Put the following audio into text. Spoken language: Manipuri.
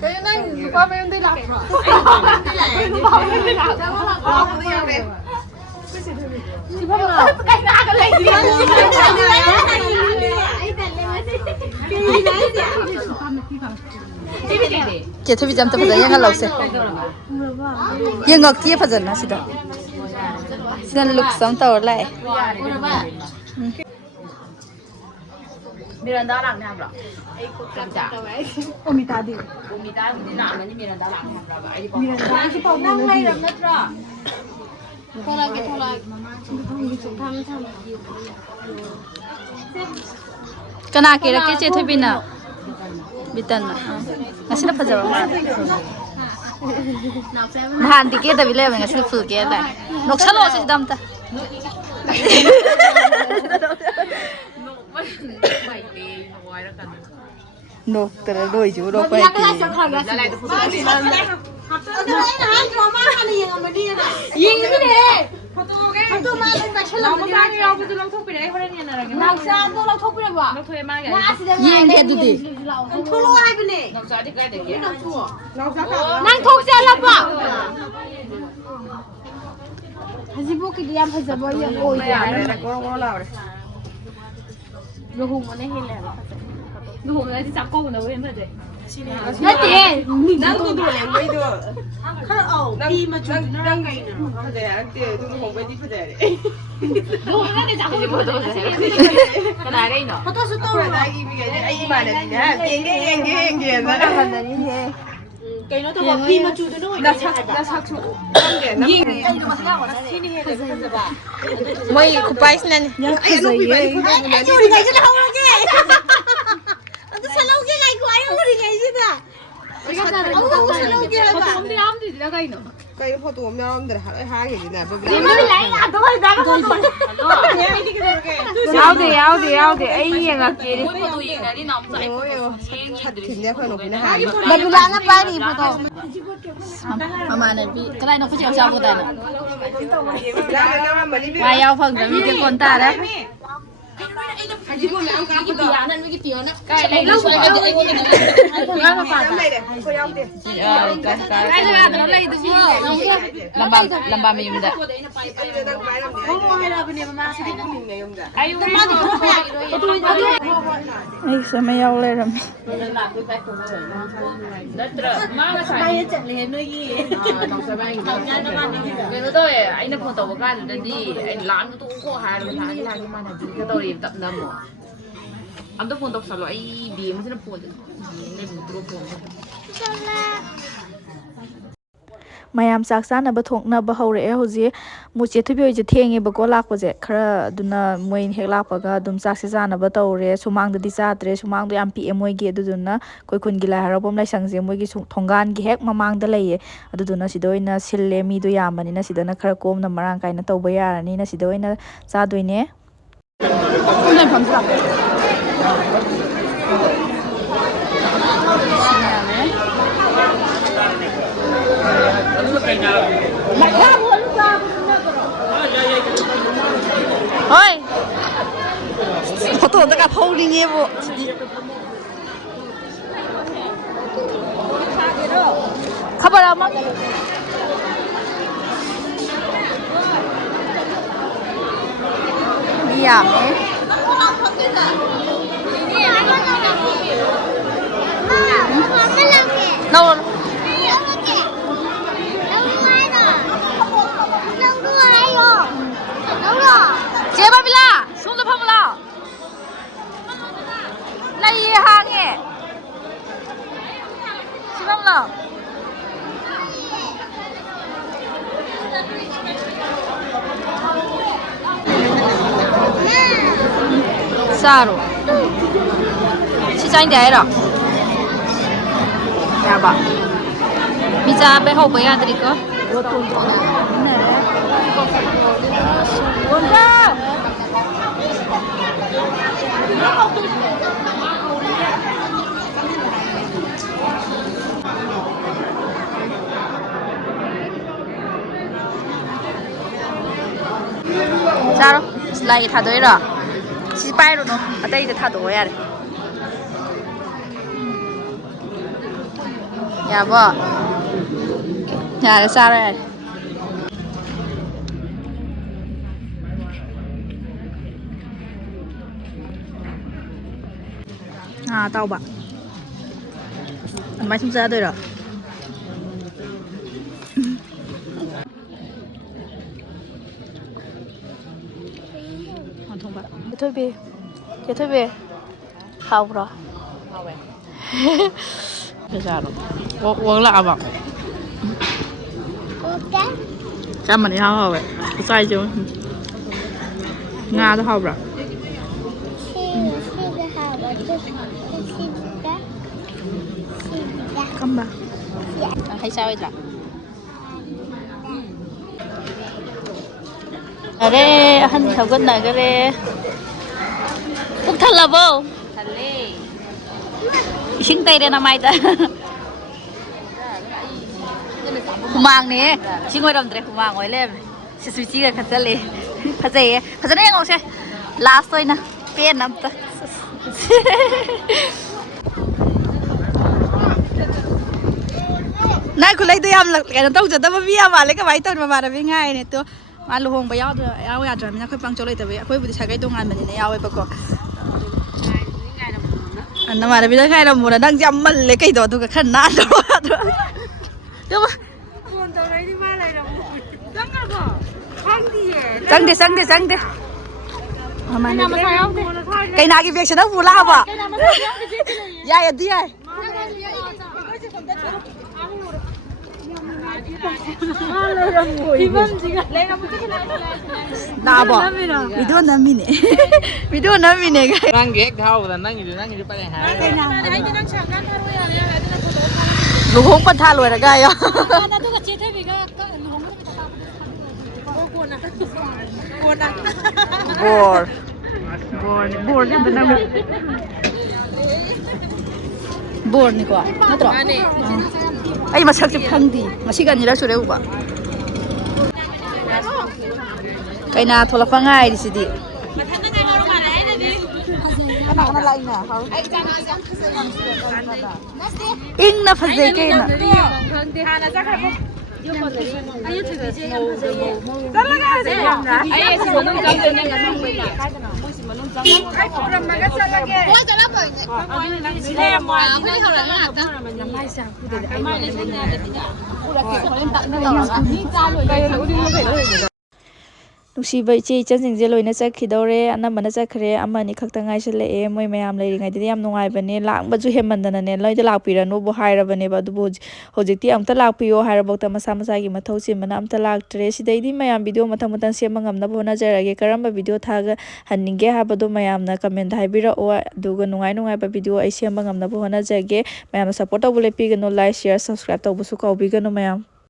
cái này qua bên đây làm chị không nào cái nào cái này gì chị thôi bây giờ tôi bây giờ lâu sẽ nhưng ngọc kia phải dần hả chị đó dần lục sống tàu lại Miranda làm nào rồi? Omita đi. Omita đi làm cái Miranda làm nào rồi? Miranda chỉ có năng này làm mất rồi. Thôi lại. cái nào kia là cái chơi thôi bên nào? Bitan na. Ngasih na pajawa. Nahan di kita bila yang ngasih full kia lah. Noksalo sih dam ta. Nok terlalu jauh dok baik.ยิงนี่เด้ประตูมาเป็นแบบฉลองกันเราไปดูลองทุบไปได้เพราะเนี่ยนะเราซานตัวเราทุบไปได้บ่เราทุบมาอย่างยิงแค่ดูดิ ทุบลอยไปเนี่ย น้องสาวที่ใกล้เด็กเนี่ย นั่งทุบเสร็จแล้วบ่ฮัจิบุกิเดียมฮัจิบุยโอ้ยอย่าเลยก็เราเลยลูกหุ่นมันได้เห็นแล้วลูกหุ่นอะไรที่จับก้นนะเว้ยเมื่อเจ๊นั่นเองนั่งตัวดูแลไม่ดูข้าเอาปีมาจุดนั่งไงนะเขาจะเดี๋ยวดูของไปที่เขาจะดูนั่นจะจับคนดูดูเฉยขนาดนี้เนาะเขาต้องสุดตัวเลยอีพีไอ้มาเนี่ยเนี่ยเก่งนะขนาดนี้เฮ้เก่งแล้วตัวปีมาจุดด้วยน่าชักชุดยิงไอ้ดูมาที่ไหนที่นี่เลยเขาจะบ้าไม่คุปไอซ์นั่นไอ้ลูกพี่ไปไอ้ยูริไงจะเล่าอะไรอันนี้ฉันเล่ายังไงกูไอ้ยูริไงใช่ไหมcái photo nhóm để hai cái gì nè bây giờ áo thì ấy gì ngạc gì đi thì nhớ phải nộp cái hai mà bị lạ nó bay đi photo Mama này bị cái này nó có chịu sao cái này. ra mà đi Vài ao phần rồi cái con ta đấy. cái gì cũng làm cái gì đó Cái này nó phải cái nó phải này này coi ông đi cái này nó lấy được chưa? Làm ba mình đấy. Ai sao mày ao lên rồi? Bay chạy lên nơi gì? Nó sẽ bay. Cái nó tôi anh nó còn tàu một cái rồi đi, anh lán nó cũng có hai rồi lán cái mà này cái tôi đi tập năm rồi. Anh tôi phun tàu sờ lại bì mà sẽ nó phun được, nên mình tôi phun. มายามซักซ่านบะทงนบะเฮาเรเฮาจีมูเจทุบิจะเที่ยงบะก็ลากปะเจคราดุนะมวยเฮกลากปะกะดุมซักซิซานบะเตาเรสุมังดดิซาเตรสุมังดอัมพีเอมวยเกดุนะคอยคุณกิลาฮาราปมไลสังเจมวยกิทงกานกิเฮกมามางดะเลยดุนะสิโดยนะซิลเลมีดุยามบันนะสิดนะคราโกมนะมารางกายนะตบยานี่นะสิโดยนะซาดุยเนคุณจะทำสักÔi, có tổ tất cả phâu đi nghe bộ. Không bao đâu mất. Đi à mẹ. Đâu rồi? 제발 빌라 손도 파물라 나 이해하게 지방라 싸로 시장인데 아니라 야봐 미자 앞에 호보야 드릴까? 네 뭔가 sao đâu lại thả tới rồi chỉ bay rồi nó ở đây thì thả đổ ra đấy 야뭐 야래 싸래 à tao bạn máy không ra đây rồi hoàn thông bạn cái thôi về không rồi bây giờ rồi uống lạ vào chắc mình đi học rồi vậy sai chưa nga nó học rồi không bà hay sao vậy ở đây anh thầu con này cái đây phúc thân là vô xin tay đây là mai ta mang nè xin ngồi đồng trời mang ngồi lên xin suy nghĩ cái gì phát này ngồi xem last thôi nè pen nằm ta nãy cô lấy tôi làm là cái nó tông cho tao bia mà lấy cái váy tôi mà là với ngay này tôi mà lu hồng bây giờ tôi áo nhà trời mình khơi băng cho lấy tại vì khơi bữa sáng cái đông ăn mình này áo ấy bác anh mà là bây giờ ngay là một là đang chăm mình lấy cái đó tôi cái khăn nát đó đúng không? Sang đi. Cái nào cái việc sẽ nó phù la à? Dạ đi ai? Nah, bo. Video namin eh. Nang gek thau là nang gì phải hả? Luhong pa thalo ra gayo. Bor yan na. Bor ni ko. Natro. Ay masak chip khangdi. Masigan nila sure uba. Kay na thola pa ngai di sidi. Ing na phazay kay na. Nusiba ichi chanjingje loina chakhidore anamana chakhre amani khakta ngaisale moi mayam leiringai yam nungai bane lakbaju hemandana ne loida lakpiranu bo hairabane ba du hojikti amta lakpiyo hairabokta masa masa gi mathau chimana amta laktre sidaidi mayam video mathang mathang semangamna bona jarage karamba video thaga hanninge habado mayamna comment haibira o duga nungai nungai ba video ai semangamna bona jage mayam support obule pigano like share subscribe tobusu kaubigano mayam